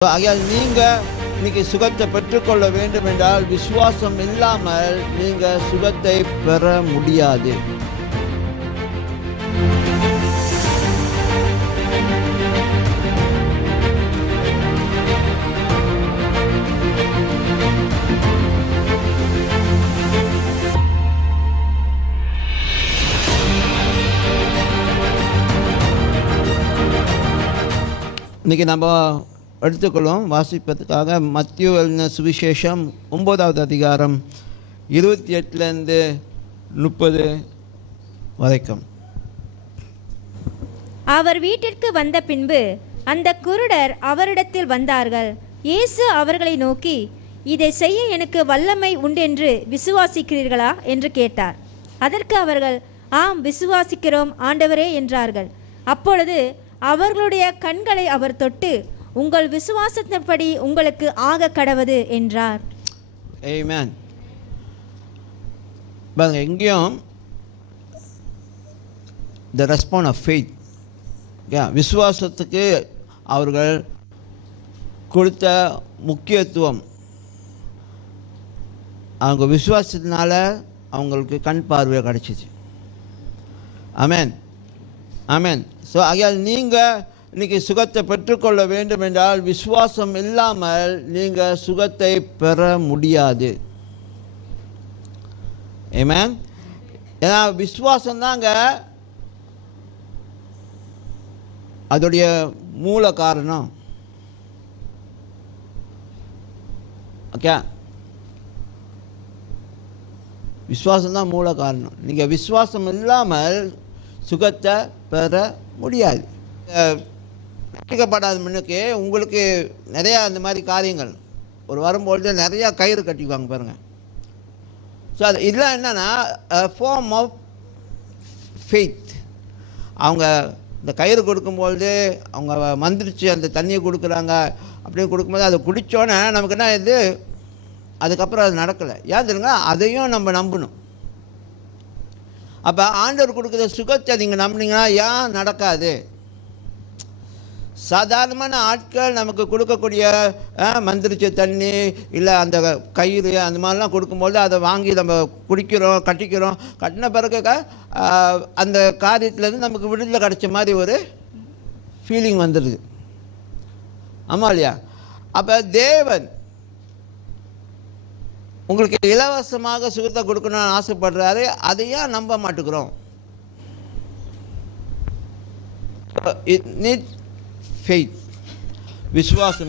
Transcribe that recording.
ஆகையால் நீங்கள் இன்னைக்கு சுகத்தை பெற்றுக்கொள்ள வேண்டும் என்றால் விசுவாசம் இல்லாமல் நீங்கள் சுகத்தை பெற முடியாது. இன்னைக்கு நம்ம எடுத்துக்கொள்வோம். வாசிப்பதற்காக மத்திய எழுதின சுவிசேஷம் ஒன்பதாவது அதிகாரம் இருபத்தி எட்டுலேருந்து முப்பது வரைக்கும். அவர் வீட்டிற்கு வந்த பின்பு அந்த குருடர் அவரிடத்தில் வந்தார்கள். இயேசு அவர்களை நோக்கி இதை செய்ய எனக்கு வல்லமை உண்டென்று விசுவாசிக்கிறீர்களா? என்று கேட்டார். அதற்கு அவர்கள் ஆம் விசுவாசிக்கிறோம் ஆண்டவரே என்றார்கள். அப்பொழுது அவர்களுடைய கண்களை அவர் தொட்டு உங்கள் விசுவாசத்தின்படி உங்களுக்கு ஆக கடவது என்றார். ஏமேன் பாருங்க எங்கேயும் த ரெஸ்பாண்ட் ஆஃப் ஃபெய்த் விசுவாசத்துக்கு அவர்கள் கொடுத்த முக்கியத்துவம். அவங்க விசுவாசத்தினால அவங்களுக்கு கண் பார்வை கிடச்சிச்சு. அமேன் அமேன் ஸோ ஆகையால் நீங்கள் இன்றைக்கி சுகத்தை பெற்றுக்கொள்ள வேண்டும் என்றால் விசுவாசம் இல்லாமல் நீங்கள் சுகத்தை பெற முடியாது. ஏமேன் ஏன்னா விசுவாசம் தாங்க அதோடைய மூல காரணம். ஓகே விஸ்வாசம்தான் மூல காரணம். நீங்கள் விசுவாசம் இல்லாமல் சுகத்தை பெற முடியாது. கட்டிக்கப்படாத முன்னுக்கு உங்களுக்கு நிறையா அந்த மாதிரி காரியங்கள். ஒரு வரும்பொழுது நிறையா கயிறு கட்டிக்குவாங்க பாருங்கள் ஸோ அது இதெல்லாம் என்னென்னா ஃபார்ம் ஆஃப் ஃபெய்த் அவங்க இந்த கயிறு கொடுக்கும்பொழுது அவங்க மந்திரிச்சு அந்த தண்ணியை கொடுக்குறாங்க. அப்படின்னு கொடுக்கும்போது அதை குடித்தோன்னே நமக்கு என்ன இது அதுக்கப்புறம் அது நடக்கலை. ஏன் தெரியுங்க அதையும் நம்ம நம்பணும். அப்போ ஆண்டவர் கொடுக்குற சுகத்தை நீங்கள் நம்பினீங்கன்னா ஏன் நடக்காது? சாதாரணமான ஆட்கள் நமக்கு கொடுக்கக்கூடிய மந்திரிச்ச தண்ணி இல்லை அந்த கயிறு அந்த மாதிரிலாம் கொடுக்கும்போது அதை வாங்கி நம்ம குடிக்கிறோம் கட்டிக்கிறோம். கட்டின பிறகு அந்த காரியத்துலேருந்து நமக்கு விடுதலை கிடைச்ச மாதிரி ஒரு ஃபீலிங் வந்துடுது ஆமாம் இல்லையா? அப்போ தேவன் உங்களுக்கு இலவசமாக சுகத்தை கொடுக்கணும்னு ஆசைப்படுறாரு அதையும் நம்ப மாட்டுக்கிறோம்? faith. which was.